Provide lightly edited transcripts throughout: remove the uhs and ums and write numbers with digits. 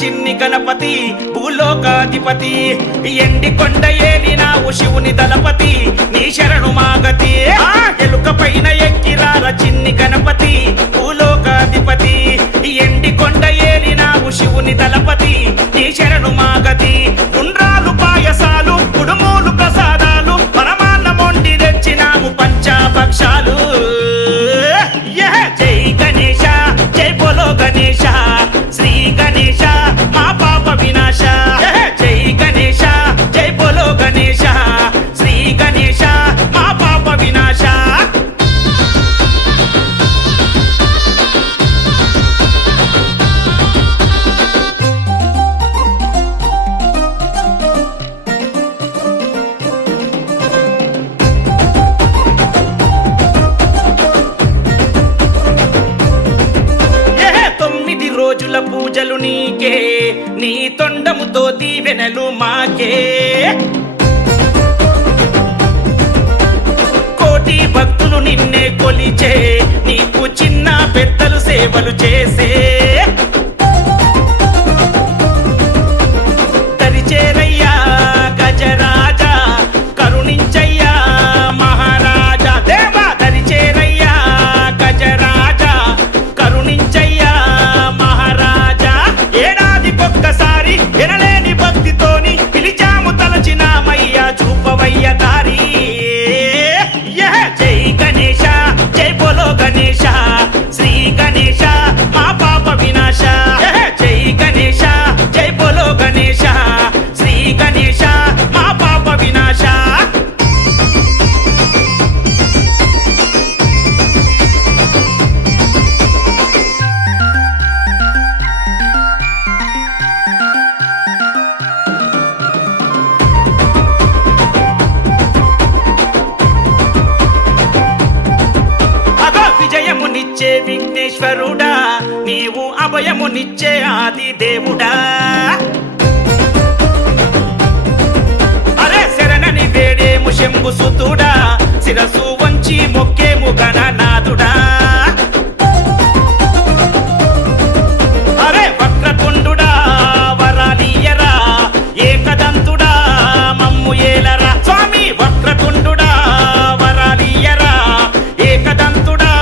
చిన్ని గణపతి భూలోకాధిపతి ఎండి కొండ ఏలినావు శివుని దళపతి నీ శరణు మాగతి ఎలుక పైన ఎక్కిరార చిన్ని గణపతి భూలోకాధిపతి ఎండి కొండ ఏలినావు శివుని దళపతి నీ శరణు మాగతి ఉండ్రాలు పాయసాలు కుడుమూలు ప్రసాదాలు పరమాన్నమొండి తెచ్చినాము పంచాభక్షాలు జై గణేశ జై బోలో గణేశ శ్రీ గణేశ మా పాప వినాశ జై గణేశ జై బోలో గణేశ శ్రీ గణేశ మా పాప వినాశ రోజుల పూజలు నీకే నీ తొండముతో దీవెనలు మాకే కోటి భక్తులు నిన్నే కొలిచే నీకు చిన్న పెద్దలు సేవలు చేసే దరిచేరయ్యా గజరాజా కరుణించయ్యా మహారాజా దేవా దరిచేరయ్యా గజరాజా కరుణించయ్యా ఒక్కసారి ఎనలేని భక్తితోని పిలిచాము తలచినామయ్యా చూపవయ్య దారి జై గణేశ జై బోలో గణేశ శ్రీ గణేశ మా పాప వినాశ జై గణేశ జై బోలో గణేశ శ్రీ గణేశ మా పాప వినాశ విజయమునిచ్చే విఘ్నేశ్వరుడా నీవు అభయమునిచ్చే ఆది దేవుడా అరే శరణని వేడేము శంభు సుతుడా శిరసు వంచి మొక్కేము గణనాథుడా అరే వక్రతుండుడా వరాలియరా ఏకదంతుడా మమ్ము ఏలరా స్వామి వక్రతుండుడా వరాలియరా ఏకదంతుడా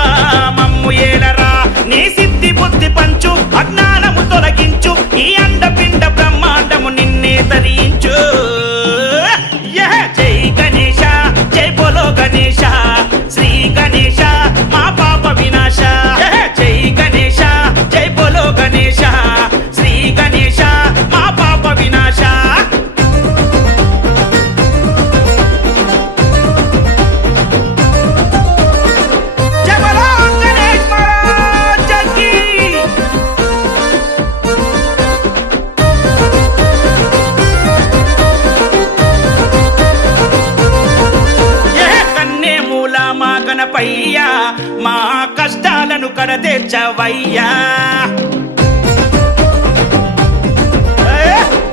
ఏలరా నీ సిద్ధి బుద్ధి పంచు అజ్ఞానము తొలగించు ఈ అండపిండ బ్రహ్మాండము నిన్నే తరించు జై గణేశ జై బోలో గణేశ శ్రీ గణేశ మా పాప వినాశ జై గణేశ జై బోలో గణేశ శ్రీ గణేశ మా పాప వినాశ గణపయ్యా మా కష్టాలను కడతీర్చవయ్యా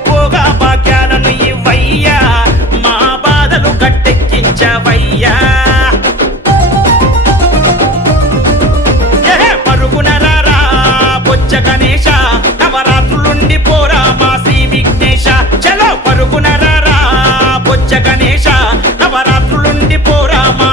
భోగా భాగ్యాలను ఇవ్వయ్యా మా బాధలు కట్టెక్కించవయ్యా పరుగున రారా బొజ్జ గణేశ నవరాత్రులుండి పోరా మా శ్రీ విఘ్నేశ చలో పరుగున రారా బొజ్జ గణేశ నవరాత్రులుండి పోరా మా